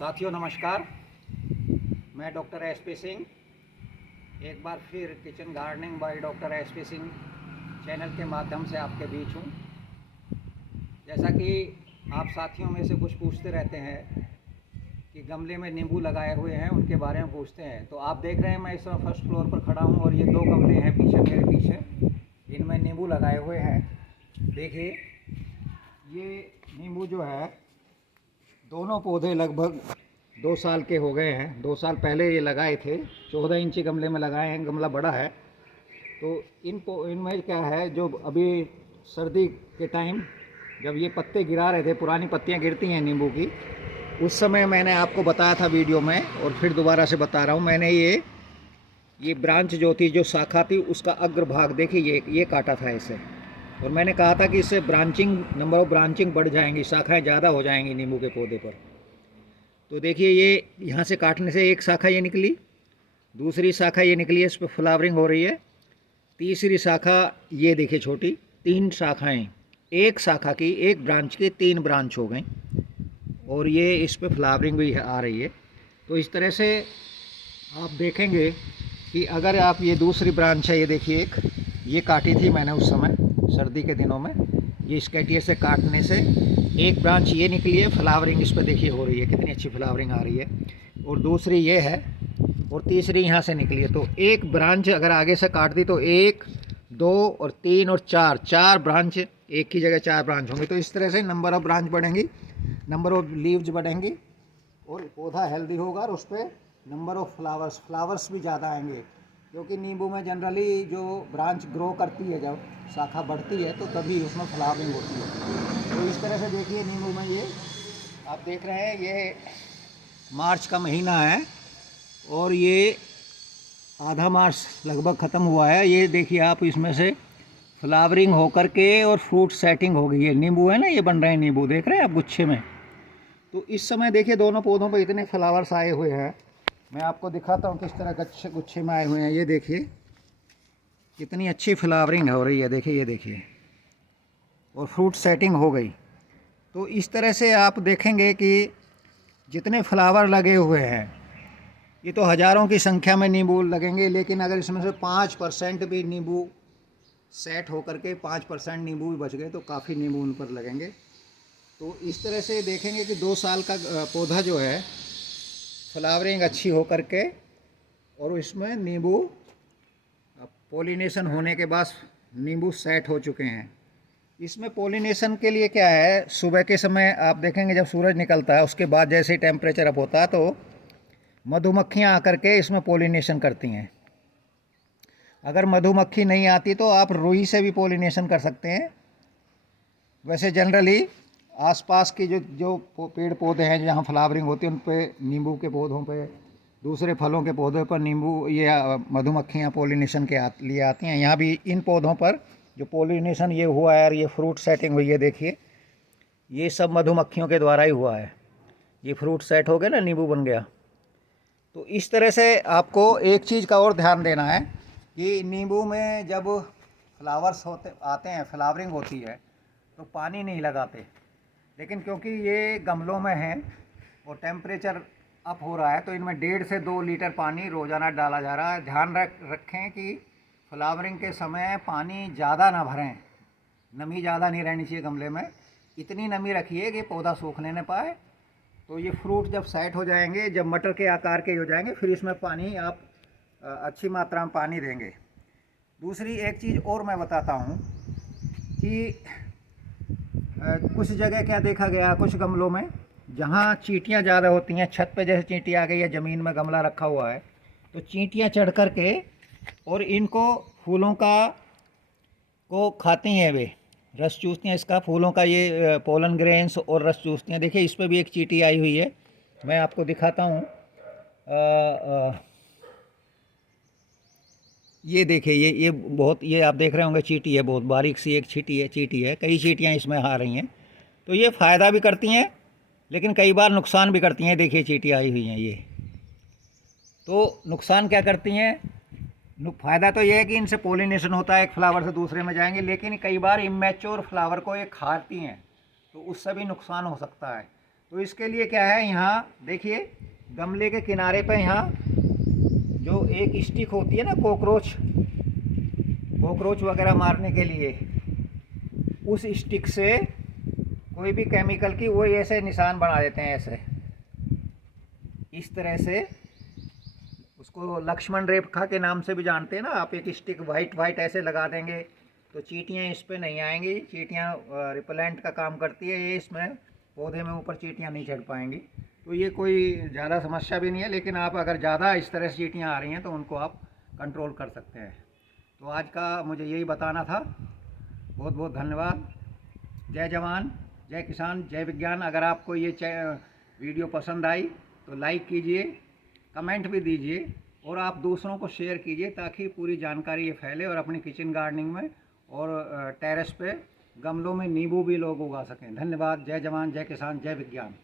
साथियों नमस्कार। मैं डॉक्टर एस पी सिंह एक बार फिर kitchen gardening by doctor S P Singh channel के माध्यम से आपके बीच हूँ। जैसा कि आप साथियों में से कुछ पूछते रहते हैं कि गमले में नींबू लगाए हुए हैं, उनके बारे में पूछते हैं। तो आप देख रहे हैं मैं इस समय फर्स्ट फ्लोर पर खड़ा हूँ और ये दो गमले हैं पीछे, मेरे पीछे, इनमें नींबू लगाए हुए हैं। देखिए ये नींबू जो है, दोनों पौधे लगभग 2 साल के हो गए हैं। 2 साल पहले ये लगाए थे, 14 इंची गमले में लगाए हैं, गमला बड़ा है। तो इनमें क्या है, जो अभी सर्दी के टाइम जब ये पत्ते गिरा रहे थे, पुरानी पत्तियां गिरती हैं नींबू की, उस समय मैंने आपको बताया था वीडियो में और फिर दोबारा से बता रहा हूँ। मैंने ये ब्रांच जो थी, जो शाखा थी, उसका अग्रभाग देखिए ये काटा था इसे, और मैंने कहा था कि इससे ब्रांचिंग, नंबर ऑफ ब्रांचिंग बढ़ जाएंगी, शाखाएं ज़्यादा हो जाएंगी नींबू के पौधे पर। तो देखिए ये यहाँ से काटने से एक शाखा ये निकली, दूसरी शाखा ये निकली है, इस पर फ्लावरिंग हो रही है, तीसरी शाखा ये देखिए छोटी, 3 शाखाएं, एक शाखा की, एक ब्रांच की 3 ब्रांच हो गई, और ये इस पर फ्लावरिंग भी आ रही है। तो इस तरह से आप देखेंगे कि अगर आप ये दूसरी ब्रांच है, ये देखिए एक ये काटी थी मैंने उस समय सर्दी के दिनों में, ये स्कैटिए से काटने से एक ब्रांच ये निकली है, फ्लावरिंग इस पर देखिए हो रही है, कितनी अच्छी फ्लावरिंग आ रही है, और दूसरी ये है, और तीसरी यहाँ से निकली है। तो एक ब्रांच अगर आगे से काट दी तो 1, 2 और 3 और 4 ब्रांच, एक की जगह 4 ब्रांच होंगी। तो इस तरह से नंबर ऑफ ब्रांच बढ़ेंगी, नंबर ऑफ लीव्स बढ़ेंगी, और पौधा हेल्दी होगा, और उस पर नंबर ऑफ फ्लावर्स भी ज़्यादा आएंगे। क्योंकि नींबू में जनरली जो ब्रांच ग्रो करती है, जब शाखा बढ़ती है, तो तभी उसमें फ्लावरिंग होती है। तो इस तरह से देखिए नींबू में ये आप देख रहे हैं, ये मार्च का महीना है और ये आधा मार्च लगभग ख़त्म हुआ है। ये देखिए आप, इसमें से फ्लावरिंग होकर के और फ्रूट सेटिंग हो गई है। नींबू है ना, ये बन रहे हैं नींबू, देख रहे हैं आप गुच्छे में। तो इस समय देखिए दोनों पौधों पर इतने फ्लावर्स आए हुए हैं। मैं आपको दिखाता हूँ किस तरह गुच्छे में आए हुए हैं। ये देखिए कितनी अच्छी फ्लावरिंग हो रही है, देखिए ये देखिए, और फ्रूट सेटिंग हो गई। तो इस तरह से आप देखेंगे कि जितने फ्लावर लगे हुए हैं, ये तो हज़ारों की संख्या में नींबू लगेंगे, लेकिन अगर इसमें से 5% भी नींबू सेट होकर के 5% नींबू भी बच गए तो काफ़ी नींबू उन पर लगेंगे। तो इस तरह से देखेंगे कि 2 साल का पौधा जो है, फ्लावरिंग अच्छी हो करके, और इसमें नींबू पोलिनेशन होने के बाद नींबू सेट हो चुके हैं। इसमें पोलिनेशन के लिए क्या है, सुबह के समय आप देखेंगे जब सूरज निकलता है, उसके बाद जैसे ही टेम्परेचर अप होता है तो मधुमक्खियाँ आकर के इसमें पोलिनेशन करती हैं। अगर मधुमक्खी नहीं आती तो आप रुई से भी पोलिनेशन कर सकते हैं। वैसे जनरली आसपास की जो पेड़ पौधे हैं जहाँ फ्लावरिंग होती है, उन पे नींबू के पौधों पे, दूसरे फलों के पौधों पर नींबू, ये मधुमक्खियाँ पोलिनेशन के लिए आती हैं। यहाँ भी इन पौधों पर जो पोलिनेशन ये हुआ है और ये फ्रूट सेटिंग हुई है, देखिए ये सब मधुमक्खियों के द्वारा ही हुआ है। ये फ्रूट सेट हो गया ना, नींबू बन गया। तो इस तरह से आपको एक चीज़ का और ध्यान देना है कि नींबू में जब फ्लावर्स आते हैं, फ्लावरिंग होती है, तो पानी नहीं लगाते। लेकिन क्योंकि ये गमलों में हैं और टेम्परेचर अप हो रहा है, तो इनमें 1.5 से 2 लीटर पानी रोज़ाना डाला जा रहा है। ध्यान रखें कि फ्लावरिंग के समय पानी ज़्यादा ना भरें, नमी ज़्यादा नहीं रहनी चाहिए गमले में। इतनी नमी रखिए कि पौधा सूखने न पाए। तो ये फ्रूट जब सेट हो जाएंगे, जब मटर के आकार के हो जाएंगे, फिर इसमें पानी आप अच्छी मात्रा में पानी देंगे। दूसरी एक चीज़ और मैं बताता हूँ कि कुछ जगह क्या देखा गया, कुछ गमलों में जहाँ चींटियाँ ज़्यादा होती हैं, छत पे जैसे चींटी आ गई है, ज़मीन में गमला रखा हुआ है, तो चींटियाँ चढ़ कर के और इनको फूलों को खाती हैं, वे रस चूसती हैं इसका, फूलों का ये पोलन ग्रेन्स और रस चूसती हैं। देखिए इस पर भी एक चींटी आई हुई है, मैं आपको दिखाता हूँ। ये देखिए, ये बहुत, ये आप देख रहे होंगे चींटी है, बहुत बारीक सी एक चींटी है, कई चींटियाँ इसमें आ रही हैं। तो ये फ़ायदा भी करती हैं, लेकिन कई बार नुकसान भी करती हैं। देखिए चींटी आई हुई हैं ये, तो नुकसान क्या करती हैं? फ़ायदा तो ये है कि इनसे पोलिनेशन होता है, एक फ्लावर से दूसरे में जाएंगे, लेकिन कई बार इमेच्योर फ्लावर को ये खाती हैं, तो उससे भी नुकसान हो सकता है। तो इसके लिए क्या है, यहाँ देखिए गमले के किनारे पे यहाँ जो एक स्टिक होती है ना कॉकरोच वगैरह मारने के लिए, उस स्टिक से कोई भी केमिकल की वो ऐसे निशान बना देते हैं, ऐसे इस तरह से। उसको लक्ष्मण रेखा के नाम से भी जानते हैं ना आप। एक स्टिक वाइट ऐसे लगा देंगे तो चींटियाँ इस पे नहीं आएंगी। चींटियाँ रिपेलेंट का काम करती है ये, इसमें पौधे में ऊपर चींटियाँ नहीं चढ़ पाएंगी। तो ये कोई ज़्यादा समस्या भी नहीं है, लेकिन आप अगर ज़्यादा इस तरह से चींटियाँ आ रही हैं तो उनको आप कंट्रोल कर सकते हैं। तो आज का मुझे यही बताना था। बहुत बहुत धन्यवाद। जय जवान, जय किसान, जय विज्ञान। अगर आपको ये वीडियो पसंद आई तो लाइक कीजिए, कमेंट भी दीजिए और आप दूसरों को शेयर कीजिए, ताकि पूरी जानकारी ये फैले और अपनी किचन गार्डनिंग में और टेरेस पे गमलों में नींबू भी लोग उगा सकें। धन्यवाद। जय जवान, जय किसान, जय विज्ञान।